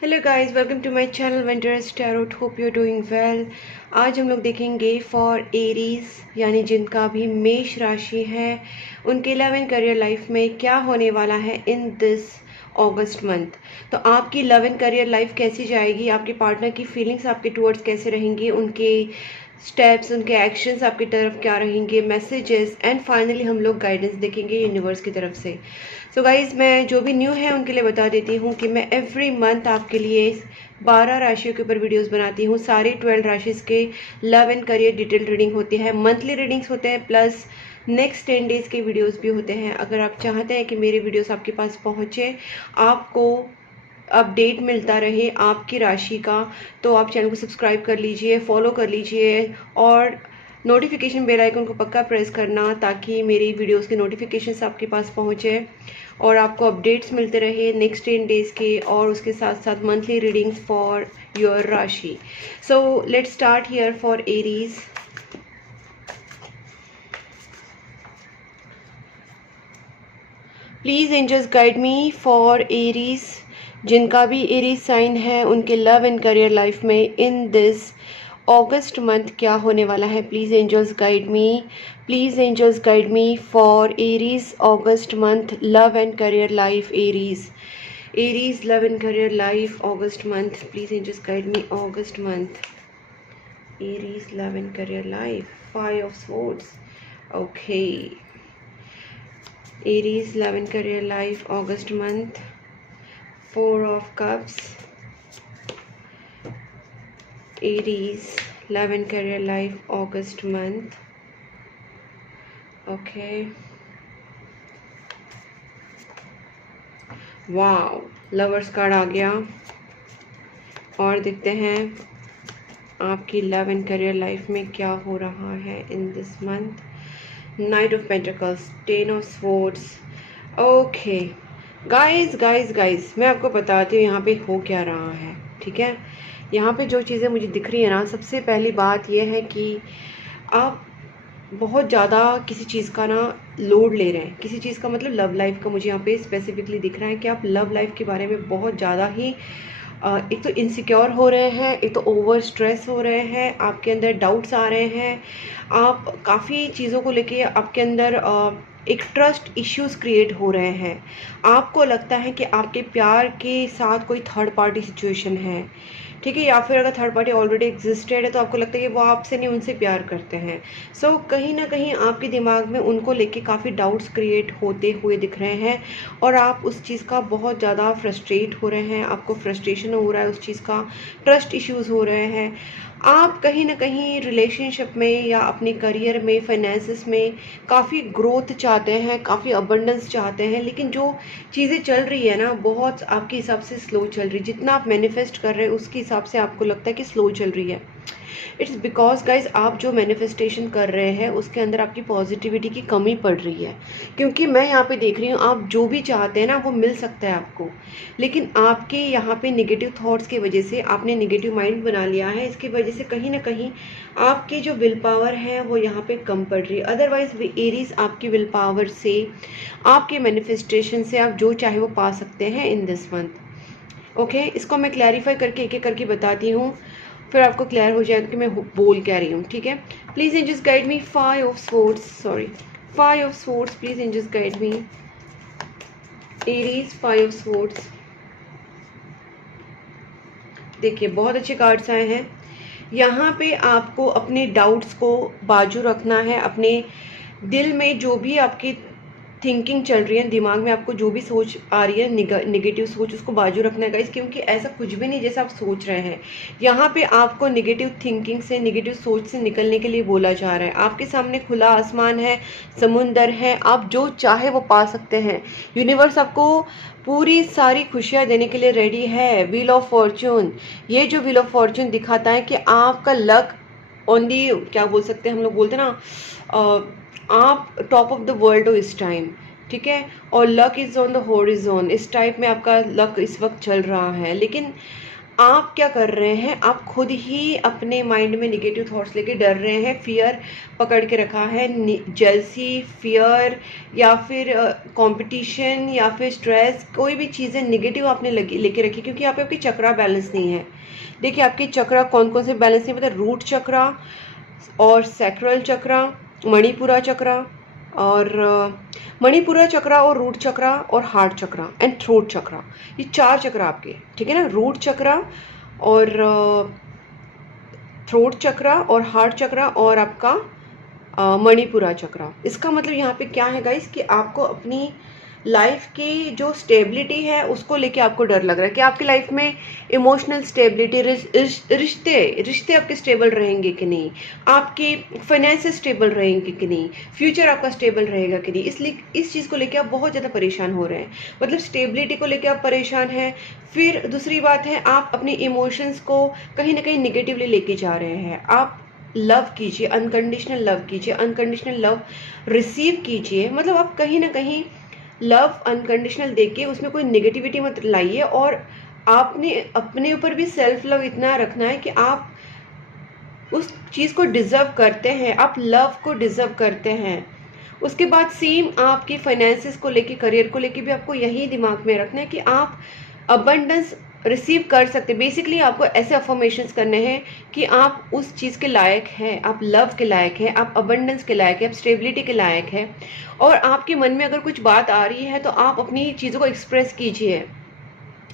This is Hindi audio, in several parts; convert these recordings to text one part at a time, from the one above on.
Hello guys, welcome to my channel Venturous tarot. Hope you are doing well. आज हम लोग देखेंगे फॉर एरीज यानी जिनका भी मेष राशि है, उनके लव एंड करियर लाइफ में क्या होने वाला है इन दिस अगस्त मंथ। तो आपकी लव एंड करियर लाइफ कैसी जाएगी, आपके पार्टनर की फीलिंग्स आपके टूवर्ड्स कैसे रहेंगी, उनके स्टेप्स, उनके एक्शंस आपकी तरफ क्या रहेंगे, मैसेजेस, एंड फाइनली हम लोग गाइडेंस देखेंगे यूनिवर्स की तरफ से। सो गाइज, मैं जो भी न्यू है उनके लिए बता देती हूँ कि मैं एवरी मंथ आपके लिए 12 राशियों के ऊपर वीडियोस बनाती हूँ। सारे 12 राशिस के love and career detail reading होती है, मंथली रीडिंग्स होते हैं, प्लस नेक्स्ट 10 डेज के वीडियोस भी होते हैं। अगर आप चाहते हैं कि मेरे वीडियोस आपके पास पहुँचे, आपको अपडेट मिलता रहे आपकी राशि का, तो आप चैनल को सब्सक्राइब कर लीजिए, फॉलो कर लीजिए और नोटिफिकेशन बेल आइकन को पक्का प्रेस करना ताकि मेरी वीडियोस के नोटिफिकेशंस आपके पास पहुंचे और आपको अपडेट्स मिलते रहे नेक्स्ट 10 डेज़ के, और उसके साथ साथ monthly readings for your rashi. So let's start here for Aries. Please angels guide me for Aries, जिनका भी एरीज साइन है उनके लव एंड करियर लाइफ में इन दिस अगस्त मंथ क्या होने वाला है। Please angels guide me, please angels guide me for Aries August month love and career life. Aries love and career life August month, please angels guide me August month. Aries love and career life, 5 of swords. Okay. Aries love and career life August month, 4 of cups. Aries love and career life August month. Okay. Wow, lovers card आ गया। और देखते हैं आपकी लव एंड करियर लाइफ में क्या हो रहा है in this month. Night of pentacles, 10 of swords. Okay guys, मैं आपको बताती हूँ यहाँ पे हो क्या रहा है। ठीक है, यहाँ पे जो चीज़ें मुझे दिख रही है ना, सबसे पहली बात यह है कि आप बहुत ज़्यादा किसी चीज़ का ना लोड ले रहे हैं। किसी चीज़ का मतलब लव लाइफ का मुझे यहाँ पे स्पेसिफिकली दिख रहा है कि आप लव लाइफ के बारे में बहुत ज़्यादा ही एक तो इनसिक्योर हो रहे हैं, एक तो ओवर स्ट्रेस हो रहे हैं, आपके अंदर डाउट्स आ रहे हैं, आप काफ़ी चीज़ों को लेके आपके अंदर एक ट्रस्ट इश्यूज क्रिएट हो रहे हैं। आपको लगता है कि आपके प्यार के साथ कोई थर्ड पार्टी सिचुएशन है, ठीक है, या फिर अगर थर्ड पार्टी ऑलरेडी एग्जिस्टेड है तो आपको लगता है कि वो आपसे नहीं, उनसे प्यार करते हैं। सो कहीं ना कहीं आपके दिमाग में उनको लेके काफ़ी डाउट्स क्रिएट होते हुए दिख रहे हैं और आप उस चीज़ का बहुत ज़्यादा फ्रस्ट्रेट हो रहे हैं, आपको फ्रस्ट्रेशन हो रहा है उस चीज़ का, ट्रस्ट इश्यूज हो रहे हैं। आप कहीं ना कहीं रिलेशनशिप में या अपने करियर में, फाइनेंसिस में काफ़ी ग्रोथ चाहते हैं, काफ़ी अबंडेंस चाहते हैं, लेकिन जो चीज़ें चल रही है ना, बहुत आपके हिसाब से स्लो चल रही है। जितना आप मैनिफेस्ट कर रहे हैं उसके हिसाब से आपको लगता है कि स्लो चल रही है। इट्स बिकॉज गाइज, आप जो मैनिफेस्टेशन कर रहे हैं उसके अंदर आपकी पॉजिटिविटी की कमी पड़ रही है। क्योंकि मैं यहाँ पे देख रही हूँ, आप जो भी चाहते हैं ना वो मिल सकता है आपको, लेकिन आपके यहाँ पे नेगेटिव थॉट्स की वजह से आपने नेगेटिव माइंड बना लिया है। इसकी वजह से कहीं ना कहीं आपकी जो विल पावर है वो यहाँ पे कम पड़ रही है। अदरवाइज एरीज, आपकी विल पावर से, आपके मैनिफेस्टेशन से आप जो चाहे वो पा सकते हैं इन दिस मंथ। ओके, इसको मैं क्लैरिफाई करके एक एक करके बताती हूँ, फिर आपको क्लियर हो जाएगा कि मैं बोल क्या रही हूँ। ठीक है, please angels guide me 5 of swords, sorry 5 of swords, please angels guide me Aries 5 of swords। देखिए, बहुत अच्छे कार्ड्स आए हैं। यहाँ पे आपको अपने डाउट्स को बाजू रखना है, अपने दिल में जो भी आपकी थिंकिंग चल रही है, दिमाग में आपको जो भी सोच आ रही है, नेगेटिव सोच, उसको बाजू रखना है गाइस, क्योंकि ऐसा कुछ भी नहीं जैसा आप सोच रहे हैं। यहाँ पे आपको नेगेटिव थिंकिंग से, नेगेटिव सोच से निकलने के लिए बोला जा रहा है। आपके सामने खुला आसमान है, समुंदर है, आप जो चाहे वो पा सकते हैं। यूनिवर्स आपको पूरी सारी खुशियाँ देने के लिए रेडी है। व्हील ऑफ फॉर्च्यून, ये जो व्हील ऑफ फॉर्च्यून दिखाता है कि आपका लक ऑन दी, क्या बोल सकते हैं हम लोग बोलते हैं ना, आप टॉप ऑफ द वर्ल्ड हो इस टाइम। ठीक है, और luck is on the horizon, इस टाइप में आपका लक इस वक्त चल रहा है। लेकिन आप क्या कर रहे हैं, आप खुद ही अपने माइंड में निगेटिव थॉट्स लेके डर रहे हैं, फियर पकड़ के रखा है, जेलसी, फियर या फिर कंपटीशन या फिर स्ट्रेस, कोई भी चीज़ें निगेटिव आपने लेके रखी, क्योंकि यहाँ पे आपकी चक्रा बैलेंस नहीं है। देखिए आपकी चक्रा कौन कौन से बैलेंस नहीं पता, रूट चक्रा और सैक्रल चक्रा, मणिपुरा चक्रा और मणिपुरा चक्रा और रूट चक्रा और हार्ट चक्रा एंड थ्रोट चक्रा, ये 4 चक्रा आपके, ठीक है ना। रूट चक्रा और थ्रोट चक्रा और हार्ट चक्रा और आपका मणिपुरा चक्रा। इसका मतलब यहाँ पे क्या है गाइस कि आपको अपनी लाइफ की जो स्टेबिलिटी है उसको लेके आपको डर लग रहा है कि आपकी लाइफ में इमोशनल स्टेबिलिटी, रिश्ते आपके स्टेबल रहेंगे कि नहीं, आपकी फाइनेंसेस स्टेबल रहेंगे कि नहीं, फ्यूचर आपका स्टेबल रहेगा कि नहीं। इसलिए इस चीज़ को लेके आप बहुत ज़्यादा परेशान हो रहे हैं, मतलब स्टेबिलिटी को लेके आप परेशान हैं। फिर दूसरी बात है, आप अपने इमोशंस को कहीं ना कहीं निगेटिवली लेके जा रहे हैं। आप लव कीजिए, अनकंडीशनल लव कीजिए, अनकंडीशनल लव रिसीव कीजिए, मतलब आप कहीं ना कहीं लव अनकंडीशनल देके उसमें कोई नेगेटिविटी मत लाइए। और आपने अपने ऊपर भी सेल्फ लव इतना रखना है कि आप उस चीज़ को डिज़र्व करते हैं, आप लव को डिज़र्व करते हैं। उसके बाद सेम आपकी फाइनेंसेस को लेके, करियर को लेके भी आपको यही दिमाग में रखना है कि आप अबंडेंस रिसीव कर सकते। बेसिकली आपको ऐसे अफर्मेशंस करने हैं कि आप उस चीज़ के लायक हैं, आप लव के लायक हैं, आप अबंडेंस के लायक हैं, आप स्टेबिलिटी के लायक हैं। और आपके मन में अगर कुछ बात आ रही है तो आप अपनी चीज़ों को एक्सप्रेस कीजिए,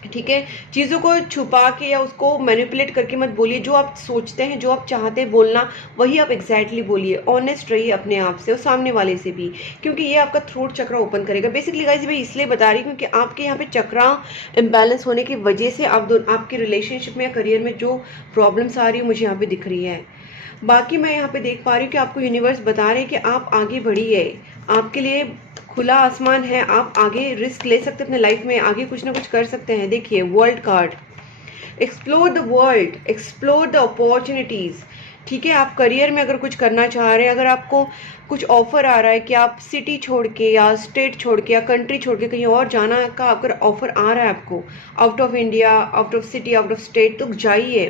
ठीक है। चीज़ों को छुपा के या उसको मैनिपुलेट करके मत बोलिए। जो आप सोचते हैं, जो आप चाहते हैं बोलना, वही आप एग्जैक्टली बोलिए। ऑनेस्ट रहिए अपने आप से और सामने वाले से भी, क्योंकि ये आपका थ्रोट चक्रा ओपन करेगा। बेसिकली गाइस मैं इसलिए बता रही हूँ क्योंकि आपके यहाँ पे चक्रा इम्बैलेंस होने की वजह से आपके रिलेशनशिप में या करियर में जो प्रॉब्लम्स आ रही है मुझे यहाँ पे दिख रही है। बाकी मैं यहाँ पे देख पा रही हूँ कि आपको यूनिवर्स बता रहे हैं कि आप आगे बढ़िए, आपके लिए खुला आसमान है, आप आगे रिस्क ले सकते हैं अपने लाइफ में, आगे कुछ ना कुछ कर सकते हैं। देखिए world card, explore the world, explore the opportunities, ठीक है। आप करियर में अगर कुछ करना चाह रहे हैं, अगर आपको कुछ ऑफर आ रहा है कि आप सिटी छोड़ के या स्टेट छोड़ के या कंट्री छोड़ के कहीं और जाना का अगर ऑफर आ रहा है आपको, out of India, out of city, out of state, तो जाइए,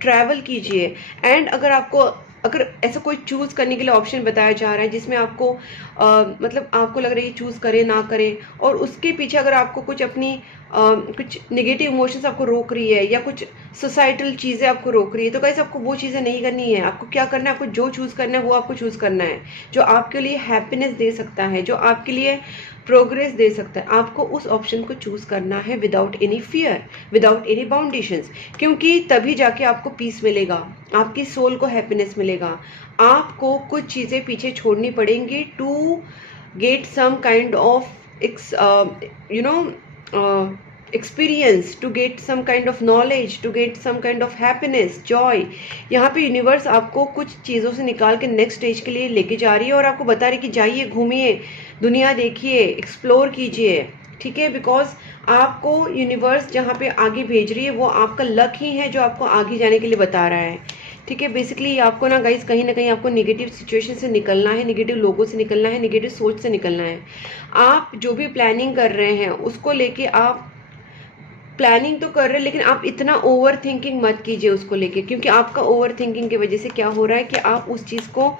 ट्रैवल कीजिए। एंड अगर ऐसा कोई चूज़ करने के लिए ऑप्शन बताया जा रहा है जिसमें आपको मतलब आपको लग रहा है कि चूज़ करें ना करें, और उसके पीछे अगर आपको कुछ अपनी कुछ नेगेटिव इमोशंस आपको रोक रही है या कुछ सोसाइटल चीज़ें आपको रोक रही है, तो गाइस आपको वो चीज़ें नहीं करनी है। आपको क्या करना है, आपको जो चूज़ करना है वो आपको चूज़ करना है, जो आपके लिए हैप्पीनेस दे सकता है, जो आपके लिए प्रोग्रेस दे सकता है। आपको उस ऑप्शन को चूज करना है without any fear, without any बाउंडेशंस, क्योंकि तभी जाके आपको पीस मिलेगा, आपकी सोल को हैप्पीनेस मिलेगा। आपको कुछ चीज़ें पीछे छोड़नी पड़ेंगी to get some kind of experience, to get some kind of knowledge, to get some kind of happiness, joy। यहाँ पे यूनिवर्स आपको कुछ चीज़ों से निकाल के नेक्स्ट स्टेज के लिए लेके जा रही है और आपको बता रही है कि जाइए, घूमिए, दुनिया देखिए, एक्सप्लोर कीजिए, ठीक है। बिकॉज आपको यूनिवर्स जहाँ पे आगे भेज रही है वो आपका लक ही है जो आपको आगे जाने के लिए बता रहा है, ठीक है। बेसिकली आपको ना गाइस कहीं ना कहीं आपको नेगेटिव सिचुएशन से निकलना है, नेगेटिव लोगों से निकलना है, नेगेटिव सोच से निकलना है। आप जो भी प्लानिंग कर रहे हैं उसको लेके आप प्लानिंग तो कर रहे हैं, लेकिन आप इतना ओवर थिंकिंग मत कीजिए उसको लेके, क्योंकि आपका ओवर थिंकिंग की वजह से क्या हो रहा है कि आप उस चीज़ को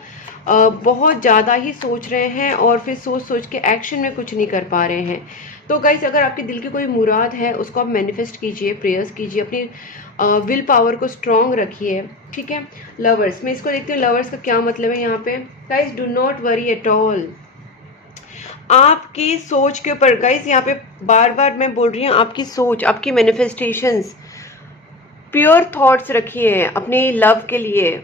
बहुत ज़्यादा ही सोच रहे हैं और फिर सोच सोच के एक्शन में कुछ नहीं कर पा रहे हैं। तो गाइस अगर आपके दिल की कोई मुराद है उसको आप मैनिफेस्ट कीजिए, प्रेयर्स कीजिए, अपनी विल पावर को स्ट्रॉन्ग रखिए, ठीक है। लवर्स, मैं इसको देखती हूँ लवर्स का क्या मतलब है यहाँ पे। Guys do not worry at all, आपकी सोच के ऊपर, गाइस यहाँ पे बार बार मैं बोल रही हूँ, आपकी सोच, आपकी मैनिफेस्टेशंस, प्योर थॉट्स रखिए अपने लव के लिए।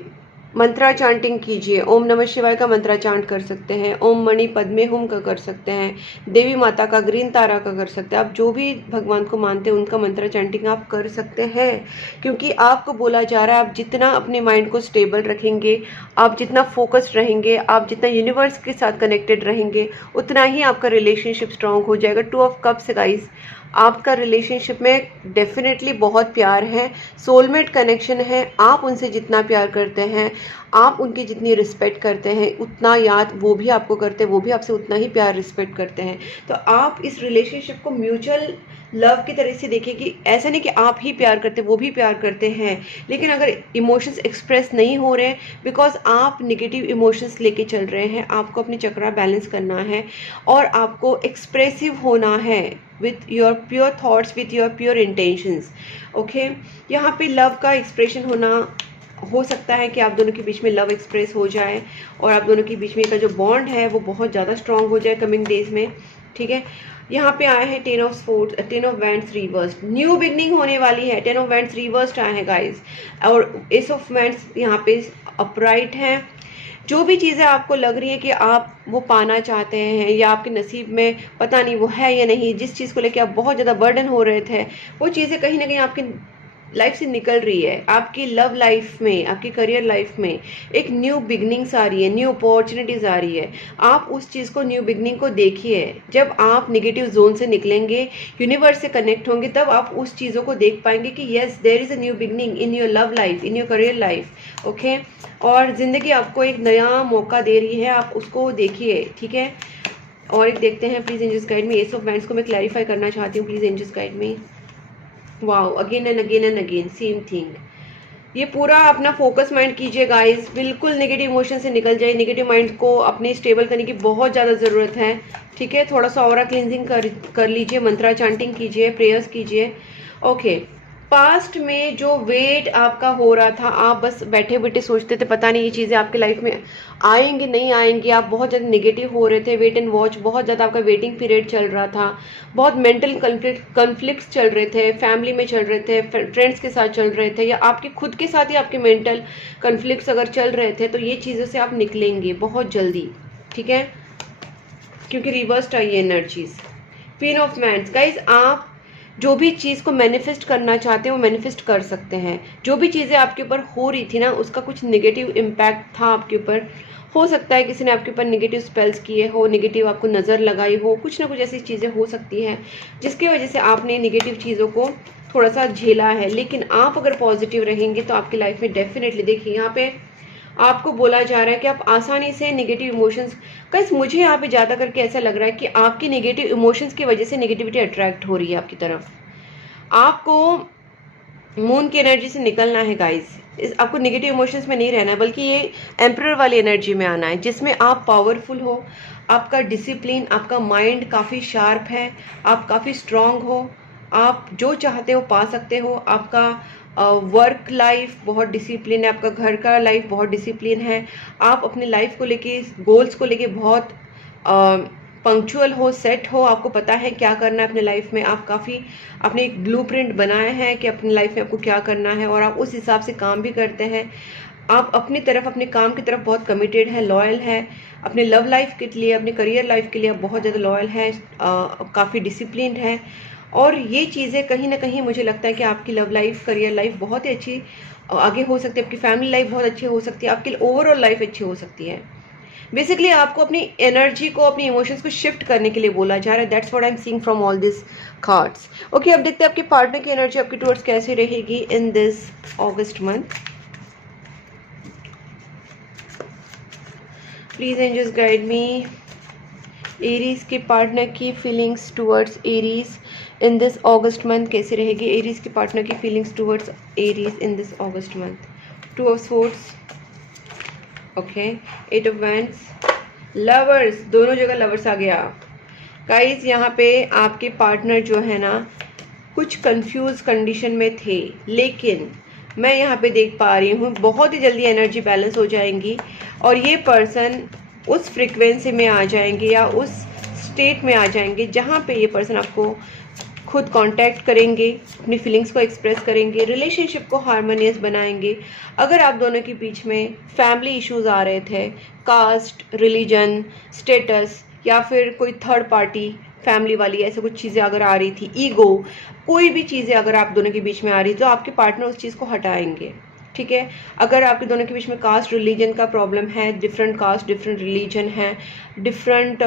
मंत्रा चांटिंग कीजिए, ओम नमः शिवाय का मंत्रा चांट कर सकते हैं, ओम मणि पद्मे हुम का कर सकते हैं, देवी माता का, ग्रीन तारा का कर सकते हैं। आप जो भी भगवान को मानते हैं उनका मंत्रा चांटिंग आप कर सकते हैं, क्योंकि आपको बोला जा रहा है आप जितना अपने माइंड को स्टेबल रखेंगे, आप जितना फोकस्ड रहेंगे, आप जितना यूनिवर्स के साथ कनेक्टेड रहेंगे, उतना ही आपका रिलेशनशिप स्ट्रांग हो जाएगा। 2 ऑफ कप्स गाइस, आपका रिलेशनशिप में डेफिनेटली बहुत प्यार है, सोलमेट कनेक्शन है। आप उनसे जितना प्यार करते हैं, आप उनकी जितनी रिस्पेक्ट करते हैं, उतना याद वो भी आपको करते हैं, वो भी आपसे उतना ही प्यार रिस्पेक्ट करते हैं। तो आप इस रिलेशनशिप को म्यूचुअल लव की तरह से देखिए कि ऐसा नहीं कि आप ही प्यार करते वो भी प्यार करते हैं, लेकिन अगर इमोशंस एक्सप्रेस नहीं हो रहे बिकॉज आप निगेटिव इमोशंस लेके चल रहे हैं, आपको अपनी चक्रा बैलेंस करना है और आपको एक्सप्रेसिव होना है with your pure thoughts, with your pure intentions. Okay, यहाँ पे लव का एक्सप्रेशन होना हो सकता है कि आप दोनों के बीच में लव एक्सप्रेस हो जाए और आप दोनों के बीच में का जो बॉन्ड है वो बहुत ज़्यादा स्ट्रांग हो जाए कमिंग डेज में। ठीक है, यहाँ पे आए हैं ten of wands reverse, new beginning होने वाली है। 10 ऑफ वैंड्स रिवर्स्ड आए हैं गाइस, और एस ऑफ वैंड्स यहाँ पे अपराइट है। जो भी चीज़ें आपको लग रही है कि आप वो पाना चाहते हैं या आपके नसीब में पता नहीं वो है या नहीं, जिस चीज़ को लेके आप बहुत ज़्यादा बर्डन हो रहे थे, वो चीज़ें कहीं ना कहीं आपकी लाइफ से निकल रही है। आपकी लव लाइफ में, आपकी करियर लाइफ में एक न्यू बिगनिंग्स आ रही है, न्यू अपॉर्चुनिटीज़ आ रही है। आप उस चीज़ को, न्यू बिगनिंग को देखिए। जब आप नेगेटिव जोन से निकलेंगे, यूनिवर्स से कनेक्ट होंगे, तब आप उस चीज़ों को देख पाएंगे कि yes there is a new beginning in your love life, in your career life. Okay, और ज़िंदगी आपको एक नया मौका दे रही है, आप उसको देखिए। ठीक है, और एक देखते हैं please angels guide me. Ace of wands को मैं क्लैरिफाई करना चाहती हूँ, please angels guide me. Wow, again and again and again same thing. ये पूरा अपना फोकस माइंड कीजिए गाइस, बिल्कुल नेगेटिव इमोशन से निकल जाए। नेगेटिव माइंड को अपने स्टेबल करने की बहुत ज़्यादा ज़रूरत है। ठीक है, थोड़ा सा ऑरा क्लींजिंग कर लीजिए, मंत्रा चांटिंग कीजिए, प्रेयर्स कीजिए। ओके, पास्ट में जो वेट आपका हो रहा था, आप बस बैठे बैठे सोचते थे पता नहीं ये चीज़ें आपके लाइफ में आएंगी नहीं आएंगी, आप बहुत ज़्यादा नेगेटिव हो रहे थे, वेट एंड वॉच, बहुत ज़्यादा आपका वेटिंग पीरियड चल रहा था, बहुत मेंटल कन्फ्लिक्ट्स चल रहे थे, फैमिली में चल रहे थे, फ्रेंड्स के साथ चल रहे थे, या आपके खुद के साथ ही आपके मेंटल कन्फ्लिक्ट्स अगर चल रहे थे, तो ये चीज़ों से आप निकलेंगे बहुत जल्दी। ठीक है, क्योंकि reversed I energies. Queen of wands guys, आप जो भी चीज़ को मैनिफेस्ट करना चाहते हैं वो मैनिफेस्ट कर सकते हैं। जो भी चीज़ें आपके ऊपर हो रही थी ना, उसका कुछ नेगेटिव इम्पैक्ट था आपके ऊपर, हो सकता है किसी ने आपके ऊपर नेगेटिव स्पेल्स किए हो, नेगेटिव आपको नज़र लगाई हो, कुछ ना कुछ ऐसी चीज़ें हो सकती हैं जिसकी वजह से आपने नेगेटिव चीज़ों को थोड़ा सा झेला है। लेकिन आप अगर पॉजिटिव रहेंगे तो आपकी लाइफ में डेफिनेटली, देखिए यहाँ पे आपको बोला जा रहा है कि आप आसानी से नेगेटिव इमोशंस, गाइस मुझे यहाँ पे ज़्यादा करके ऐसा लग रहा है कि आपकी नेगेटिव इमोशंस की वजह से नेगेटिविटी अट्रैक्ट हो रही है आपकी तरफ। आपको मून की एनर्जी से निकलना है गाइस, आपको नेगेटिव इमोशंस में नहीं रहना है, बल्कि ये एम्परर वाली एनर्जी में आना है जिसमें आप पावरफुल हो, आपका डिसिप्लिन, आपका माइंड काफ़ी शार्प है, आप काफ़ी स्ट्रांग हो, आप जो चाहते हो पा सकते हो, आपका वर्क लाइफ बहुत डिसिप्लिन है, आपका घर का लाइफ बहुत डिसिप्लिन है, आप अपनी लाइफ को लेके, गोल्स को लेके बहुत पंक्चुअल हो, सेट हो, आपको पता है क्या करना है अपने लाइफ में, आप काफ़ी अपने एक ब्लूप्रिंट बनाए हैं कि अपनी लाइफ में आपको क्या करना है और आप उस हिसाब से काम भी करते हैं। आप अपनी तरफ, अपने काम की तरफ बहुत कमिटेड है, लॉयल है, अपने लव लाइफ के लिए, अपने करियर लाइफ के लिए आप बहुत ज़्यादा लॉयल है, काफ़ी डिसिप्लिन है। और ये चीज़ें कहीं ना कहीं मुझे लगता है कि आपकी लव लाइफ, करियर लाइफ बहुत ही अच्छी आगे हो सकती है, आपकी फैमिली लाइफ बहुत अच्छी हो सकती है, आपकी ओवरऑल लाइफ अच्छी हो सकती है। बेसिकली आपको अपनी एनर्जी को, अपनी इमोशंस को शिफ्ट करने के लिए बोला जा रहा है। That's what I am seeing from all this cards. Okay, अब देखते हैं आपके पार्टनर की एनर्जी आपकी टुवर्ड्स कैसे रहेगी in this August month. Please angels guide me. Aries के पार्टनर की feelings towards Aries in this August month कैसे रहेगी? एरीज के पार्टनर की feelings towards Aries in this August month. 2 of swords, okay, 8 of wands, lovers, दोनों जगह लवर्स आ गया। गाइस यहाँ पे आपके पार्टनर जो है ना कुछ कंफ्यूज कंडीशन में थे, लेकिन मैं यहाँ पे देख पा रही हूँ बहुत ही जल्दी एनर्जी बैलेंस हो जाएंगी और ये पर्सन उस फ्रीक्वेंसी में आ जाएंगे या उस स्टेट में आ जाएंगे जहाँ पे ये पर्सन आपको खुद कांटेक्ट करेंगे, अपनी फीलिंग्स को एक्सप्रेस करेंगे, रिलेशनशिप को हार्मोनियस बनाएंगे। अगर आप दोनों के बीच में फैमिली इश्यूज आ रहे थे, कास्ट, रिलीजन, स्टेटस या फिर कोई थर्ड पार्टी फैमिली वाली ऐसे कुछ चीज़ें अगर आ रही थी, ईगो, कोई भी चीज़ें अगर आप दोनों के बीच में आ रही तो आपके पार्टनर उस चीज़ को हटाएंगे। ठीक है। अगर आपके दोनों के बीच में कास्ट रिलीजन का प्रॉब्लम है, डिफरेंट कास्ट डिफरेंट रिलीजन है, डिफरेंट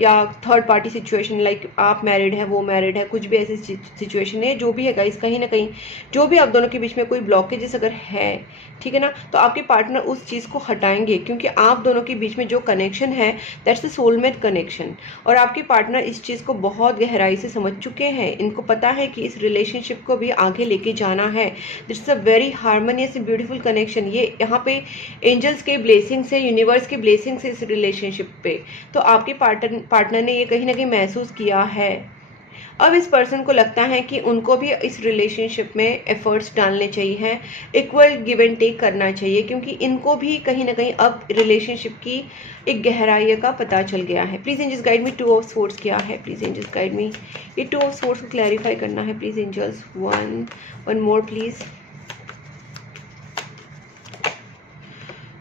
या थर्ड पार्टी सिचुएशन, लाइक आप मैरिड है वो मैरिड है, कुछ भी ऐसी सिचुएशन है, जो भी है गाइस, कहीं ना कहीं जो भी आप दोनों के बीच में कोई ब्लॉकेजेस अगर है, ठीक है ना, तो आपके पार्टनर उस चीज़ को हटाएंगे, क्योंकि आप दोनों के बीच में जो कनेक्शन है दैट्स द सोलमेट कनेक्शन। और आपके पार्टनर इस चीज़ को बहुत गहराई से समझ चुके हैं, इनको पता है कि इस रिलेशनशिप को भी आगे लेके जाना है। That's a very harmonious and beautiful connection. ये यहाँ पे एंजल्स के ब्लेसिंग्स है, यूनिवर्स के ब्लेसिंग्स है इस रिलेशनशिप पे। तो आपके पार्टनर ने ये कहीं ना कहीं महसूस किया है। अब इस पर्सन को लगता है कि उनको भी इस रिलेशनशिप में एफर्ट्स डालने चाहिए, इक्वल गिव एंड टेक करना चाहिए, क्योंकि इनको भी कहीं ना कहीं अब रिलेशनशिप की एक गहराई का पता चल गया है। Please angels guide me, 2 of swords क्या है, प्लीज़ एंजल्स गाइड मी, ये 2 ऑफ स्वॉर्ड्स को क्लैरिफाई करना है please angels. One more please.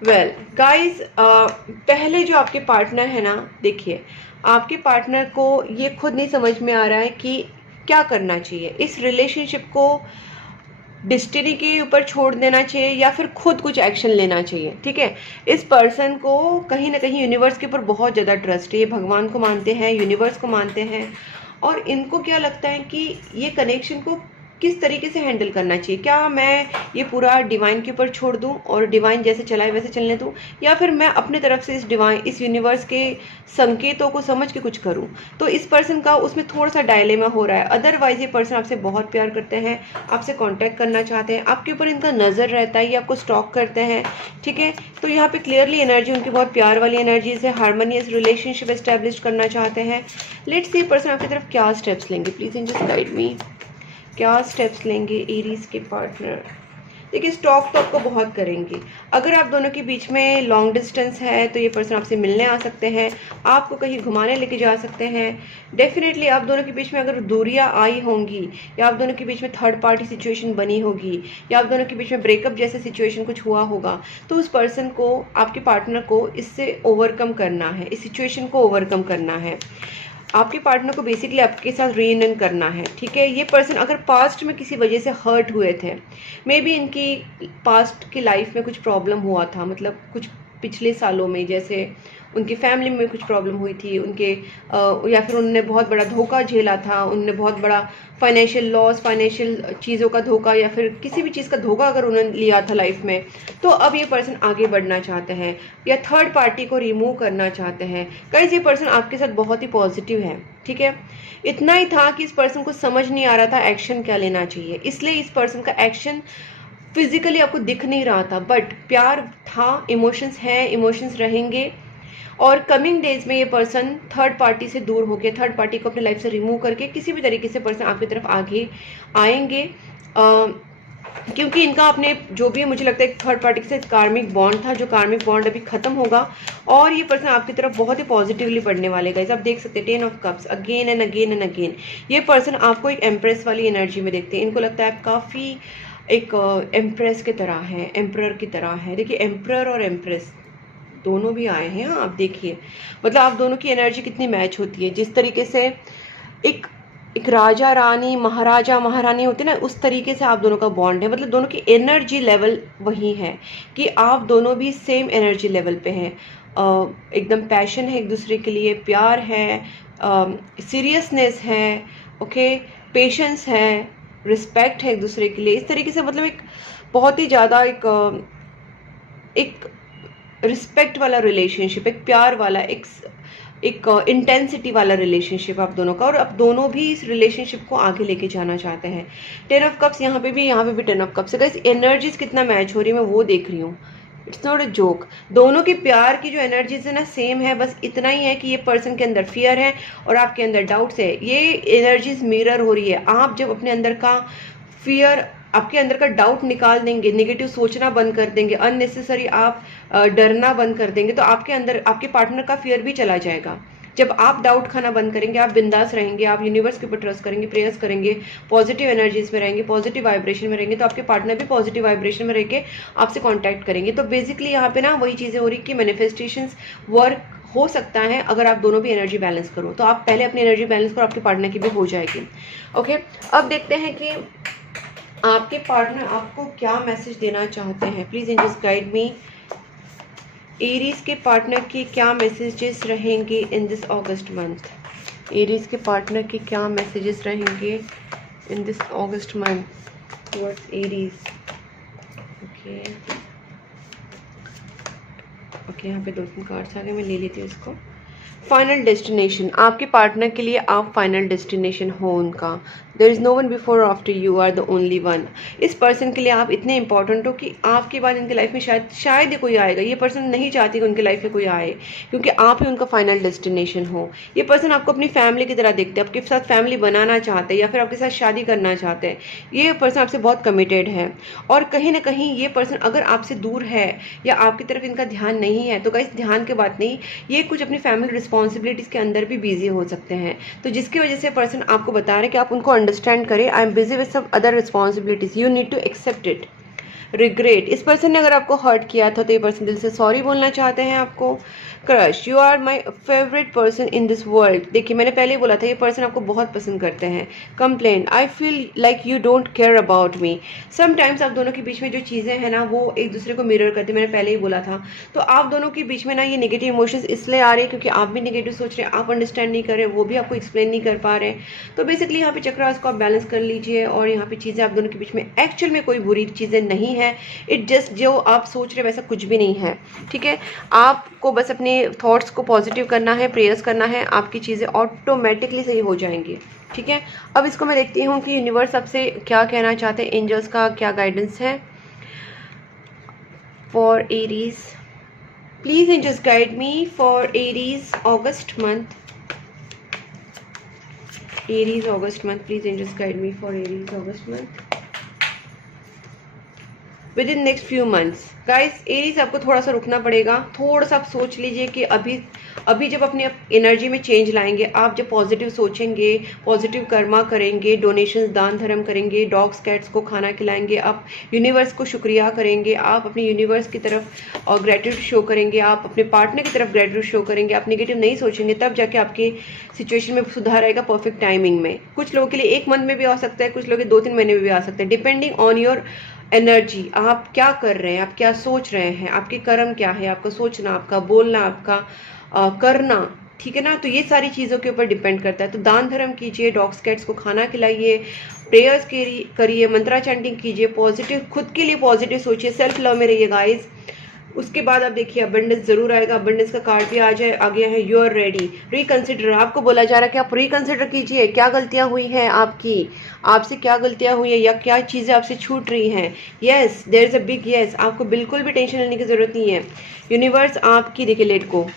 Well guys, पहले जो आपके पार्टनर है ना, देखिए आपके पार्टनर को ये खुद नहीं समझ में आ रहा है कि क्या करना चाहिए। इस रिलेशनशिप को डिस्टिनी के ऊपर छोड़ देना चाहिए या फिर खुद कुछ एक्शन लेना चाहिए, ठीक है। इस पर्सन को कहीं ना कहीं यूनिवर्स के ऊपर बहुत ज़्यादा ट्रस्ट है, ये भगवान को मानते हैं, यूनिवर्स को मानते हैं, और इनको क्या लगता है कि ये कनेक्शन को किस तरीके से हैंडल करना चाहिए। क्या मैं ये पूरा डिवाइन के ऊपर छोड़ दूं और डिवाइन जैसे चलाए वैसे चलने दूं, या फिर मैं अपने तरफ से इस यूनिवर्स के संकेतों को समझ के कुछ करूं। तो इस पर्सन का उसमें थोड़ा सा डायलेमा हो रहा है। अदरवाइज ये पर्सन आपसे बहुत प्यार करते हैं, आपसे कॉन्टैक्ट करना चाहते हैं, आपके ऊपर इनका नज़र रहता है, ये आपको स्टॉक करते हैं, ठीक है। तो यहाँ पे क्लियरली एनर्जी उनकी बहुत प्यार वाली एनर्जीज है, हार्मोनियस रिलेशनशिप एस्टेब्लिश करना चाहते हैं। लेट्स सी पर्सन आपकी तरफ क्या स्टेप्स लेंगे, प्लीज जस्ट गाइड मी, क्या स्टेप्स लेंगे एरीज के पार्टनर। देखिए स्टॉक तो आपको बहुत करेंगे। अगर आप दोनों के बीच में लॉन्ग डिस्टेंस है तो ये पर्सन आपसे मिलने आ सकते हैं, आपको कहीं घुमाने लेके जा सकते हैं। डेफिनेटली आप दोनों के बीच में अगर दूरियां आई होंगी, या आप दोनों के बीच में थर्ड पार्टी सिचुएशन बनी होगी, या आप दोनों के बीच में ब्रेकअप जैसे सिचुएशन कुछ हुआ होगा, तो उस पर्सन को, आपके पार्टनर को इससे ओवरकम करना है, इस सिचुएशन को ओवरकम करना है। आपके पार्टनर को बेसिकली आपके साथ रीयूनियन करना है, ठीक है। ये पर्सन अगर पास्ट में किसी वजह से हर्ट हुए थे, मे बी इनकी पास्ट की लाइफ में कुछ प्रॉब्लम हुआ था, मतलब कुछ पिछले सालों में, जैसे उनकी फैमिली में कुछ प्रॉब्लम हुई थी उनके, या फिर उन्होंने बहुत बड़ा धोखा झेला था, उन्होंने बहुत बड़ा फाइनेंशियल लॉस, फाइनेंशियल चीज़ों का धोखा, या फिर किसी भी चीज़ का धोखा अगर उन्होंने लिया था लाइफ में, तो अब ये पर्सन आगे बढ़ना चाहते हैं या थर्ड पार्टी को रिमूव करना चाहते हैं। गाइस ये पर्सन आपके साथ बहुत ही पॉजिटिव है, ठीक है। इतना ही था कि इस पर्सन को समझ नहीं आ रहा था एक्शन क्या लेना चाहिए, इसलिए इस पर्सन का एक्शन फिजिकली आपको दिख नहीं रहा था, बट प्यार था, इमोशंस हैं, इमोशंस रहेंगे। और कमिंग डेज में ये पर्सन थर्ड पार्टी से दूर होकर, थर्ड पार्टी को अपने लाइफ से रिमूव करके किसी भी तरीके से पर्सन आपकी तरफ आगे आएंगे, क्योंकि इनका अपने जो भी है, मुझे लगता है थर्ड पार्टी के साथ कार्मिक बॉन्ड था, जो कार्मिक बॉन्ड अभी खत्म होगा, और ये पर्सन आपकी तरफ बहुत ही पॉजिटिवली बढ़ने वाले गाइस। आप देख सकते हैं 10 of cups again and again and again. ये पर्सन आपको एक एम्प्रेस वाली एनर्जी में देखते हैं, इनको लगता है आप काफ़ी एक एम्प्रेस की तरह है, एम्प्रर की तरह है। देखिए एम्प्रर और एम्प्रेस दोनों भी आए हैं, आप देखिए, मतलब आप दोनों की एनर्जी कितनी मैच होती है। जिस तरीके से एक राजा रानी, महाराजा महारानी होते हैं ना, उस तरीके से आप दोनों का बॉन्ड है, मतलब दोनों की एनर्जी लेवल वही है कि आप दोनों भी सेम एनर्जी लेवल पे हैं। एकदम पैशन है एक दूसरे के लिए, प्यार है, सीरियसनेस है, ओके, पेशेंस है, रिस्पेक्ट है एक दूसरे के लिए। इस तरीके से मतलब एक बहुत ही ज़्यादा एक रिस्पेक्ट वाला रिलेशनशिप, एक प्यार वाला, एक इंटेंसिटी वाला रिलेशनशिप आप दोनों का, और आप दोनों भी इस रिलेशनशिप को आगे लेके जाना चाहते हैं। 10 ऑफ कप्स यहाँ पे भी 10 ऑफ कप्स है। गाइस एनर्जीज कितना मैच हो रही है मैं वो देख रही हूँ, इट्स नॉट अ जोक। दोनों की प्यार की जो एनर्जीज है ना सेम है, बस इतना ही है कि ये पर्सन के अंदर फियर है और आपके अंदर डाउट्स है। ये एनर्जीज मिरर हो रही है। आप जब अपने अंदर का फियर, आपके अंदर का डाउट निकाल देंगे, नेगेटिव सोचना बंद कर देंगे, अननेसेसरी आप डरना बंद कर देंगे, तो आपके अंदर आपके पार्टनर का फियर भी चला जाएगा। जब आप डाउट खाना बंद करेंगे, आप बिंदास रहेंगे, आप यूनिवर्स के ऊपर ट्रस्ट करेंगे, प्रेयर्स करेंगे, पॉजिटिव एनर्जीज में रहेंगे, पॉजिटिव वाइब्रेशन में रहेंगे, तो आपके पार्टनर भी पॉजिटिव वाइब्रेशन में रहेंगे, आपसे कांटेक्ट करेंगे। तो बेसिकली यहाँ पे ना वही चीज़ें हो रही कि मैनिफेस्टेशंस वर्क हो सकता है अगर आप दोनों भी एनर्जी बैलेंस करो। तो आप पहले अपनी एनर्जी बैलेंस करो, आपके पार्टनर की भी हो जाएगी। ओके, अब देखते हैं कि आपके पार्टनर आपको क्या मैसेज देना चाहते हैं? Please angels guide me. Aries के पार्टनर के क्या मैसेजेस रहेंगे in this August month? Aries के पार्टनर के क्या मैसेजेस रहेंगे in this August month towards Aries? Okay okay, यहाँ पे 2-3 कार्ड्स आ गए, मैं ले लेती हूँ इसको। फाइनल डेस्टिनेशन, आपके पार्टनर के लिए आप फाइनल डेस्टिनेशन हो उनका। There is no one before after, you are the only one. इस पर्सन के लिए आप इतने इंपॉर्टेंट हो कि आपके बाद इनके लाइफ में शायद ही कोई आएगा। ये पर्सन नहीं चाहती कि उनके लाइफ में कोई आए, क्योंकि आप ही उनका फाइनल डेस्टिनेशन हो। ये पर्सन आपको अपनी फैमिली की तरह देखते हैं, आपके साथ फैमिली बनाना चाहते हैं या फिर आपके साथ शादी करना चाहते हैं। ये पर्सन आपसे बहुत कमिटेड है, और कहीं ना कहीं ये पर्सन अगर आपसे दूर है या आपकी तरफ इनका ध्यान नहीं है, तो गाइस ध्यान की बात नहीं, ये कुछ अपनी फैमिली रिस्पॉन्सिबिलिटीज़ के अंदर भी बिजी हो सकते हैं। तो जिसकी वजह से पर्सन आपको बता रहे हैं कि आप उनको अंडरस्टैंड करें, I am busy with some other responsibilities, you need to accept it. Regret, इस पर्सन ने अगर आपको हर्ट किया था तो ये पर्सन दिल से सॉरी बोलना चाहते हैं आपको। Crush, you are my favourite person in this world, देखिए मैंने पहले ही बोला था ये पर्सन आपको बहुत पसंद करते हैं। Complain, I feel like you don't care about me. Sometimes आप दोनों के बीच में जो चीज़ें हैं ना वो एक दूसरे को मिरर करती, मैंने पहले ही बोला था। तो आप दोनों के बीच में ना ये नेगेटिव इमोशंस इसलिए आ रहे हैं क्योंकि आप भी नेगेटिव सोच रहे हैं, आप अंडरस्टैंड नहीं कर रहे, वो भी आपको एक्सप्लेन नहीं कर पा रहे। तो बेसिकली यहाँ पे चक्रास को आप बैलेंस कर लीजिए, और यहाँ पे चीज़ें आप दोनों के बीच में एक्चुअल में कोई बुरी चीज़ें नहीं है। इट जस्ट जो आप सोच रहे वैसा कुछ भी नहीं है, ठीक है। आपको बस अपने थॉट्स को पॉजिटिव करना है, प्रेयर्स करना है, आपकी चीज़ें ऑटोमेटिकली सही हो जाएंगी, ठीक है। अब इसको मैं देखती हूँ कि यूनिवर्स आपसे क्या कहना चाहते हैं, एंजल्स का क्या गाइडेंस है for Aries. Please angels guide me for Aries August month. Aries August month, please angels guide me for Aries August month within next few months. Guys Aries आपको थोड़ा सा रुकना पड़ेगा, थोड़ा सा आप सोच लीजिए कि अभी जब अपनी एनर्जी में चेंज लाएंगे, आप जब पॉजिटिव सोचेंगे, पॉजिटिव कर्मा करेंगे, डोनेशंस दान धर्म करेंगे, डॉग्स कैट्स को खाना खिलाएंगे, आप यूनिवर्स को शुक्रिया करेंगे, आप अपने यूनिवर्स की तरफ और ग्रेटिट्यूड शो करेंगे, आप अपने पार्टनर की तरफ ग्रेटिट्यूड शो करेंगे, आप नेगेटिव नहीं सोचेंगे, तब जाके आपकी सिचुएशन में सुधार आएगा परफेक्ट टाइमिंग में। कुछ लोगों के लिए 1 मंथ में भी आ सकता है, कुछ लोगों के 2-3 महीने में भी आ सकता है, डिपेंडिंग ऑन योर एनर्जी। आप क्या कर रहे हैं, आप क्या सोच रहे हैं, आपके कर्म क्या है, आपका सोचना, आपका बोलना, आपका करना, ठीक है ना। तो ये सारी चीज़ों के ऊपर डिपेंड करता है। तो दान धर्म कीजिए, डॉग्स कैट्स को खाना खिलाइए, प्रेयर्स करिए, मंत्रा चैंटिंग कीजिए, पॉजिटिव खुद के लिए पॉजिटिव सोचिए, सेल्फ लव में रहिए गाइस। उसके बाद आप देखिए अबंडेंस जरूर आएगा। अबंडेंस का कार्ड भी आ गया है। You are ready. रिकंसिडर, आपको बोला जा रहा है कि आप रिकंसिडर कीजिए, क्या गलतियां हुई हैं आपकी, आपसे क्या गलतियां हुई है या क्या चीज़ें आपसे छूट रही हैं। Yes, there is a big yes. आपको बिल्कुल भी टेंशन लेने की जरूरत नहीं है। यूनिवर्स आपकी देखिए लेट को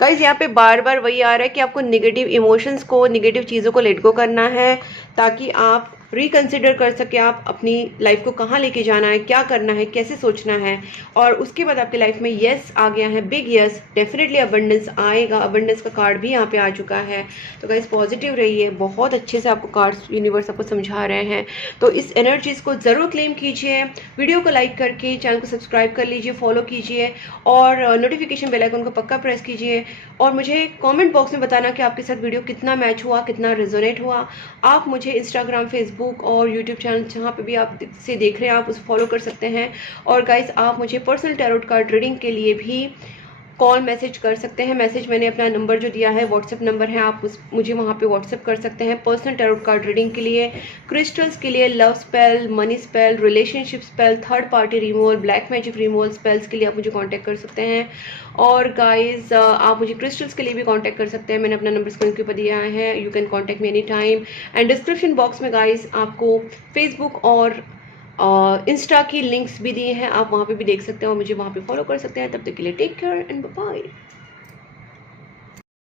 गाइस, यहाँ पे बार बार वही आ रहा है कि आपको नेगेटिव इमोशंस को, नेगेटिव चीज़ों को लेट गो करना है, ताकि आप रिकंसिडर कर सके आप अपनी लाइफ को कहाँ लेके जाना है, क्या करना है, कैसे सोचना है। और उसके बाद आपकी लाइफ में येस आ गया है, बिग येस, डेफिनेटली अबंडेंस आएगा। अबंडेंस का कार्ड भी यहाँ पे आ चुका है। तो गाइस पॉजिटिव रहिए, बहुत अच्छे से आपको कार्ड्स यूनिवर्स आपको समझा रहे हैं। तो इस एनर्जीज को ज़रूर क्लेम कीजिए। वीडियो को लाइक करके चैनल को सब्सक्राइब कर लीजिए, फॉलो कीजिए, और नोटिफिकेशन बेल आइकन को पक्का प्रेस कीजिए। और मुझे कमेंट बॉक्स में बताना कि आपके साथ वीडियो कितना मैच हुआ, कितना रेजोनेट हुआ। आप मुझे इंस्टाग्राम, फेसबुक और यूट्यूब चैनल जहाँ पे भी आप से देख रहे हैं आप उसे फॉलो कर सकते हैं। और गाइस आप मुझे पर्सनल टैरोट कार्ड रीडिंग के लिए भी कॉल मैसेज कर सकते हैं। मैसेज मैंने अपना नंबर जो दिया है व्हाट्सएप नंबर है, आप मुझे वहाँ पे व्हाट्सएप कर सकते हैं पर्सनल टैरोट कार्ड रीडिंग के लिए, क्रिस्टल्स के लिए, love spell, money spell, relationship spell, third party removal, black magic removal spells के लिए आप मुझे कांटेक्ट कर सकते हैं। और गाइज आप मुझे क्रिस्टल्स के लिए भी कांटेक्ट कर सकते हैं। मैंने अपना नंबर स्क्रीन के ऊपर दिया है, you can contact me any time. And description box में गाइज आपको फेसबुक और इंस्टा की लिंक्स भी दिए हैं, आप वहाँ पे भी देख सकते हैं और मुझे वहाँ पे फॉलो कर सकते हैं। तब तक के लिए take care and bye bye.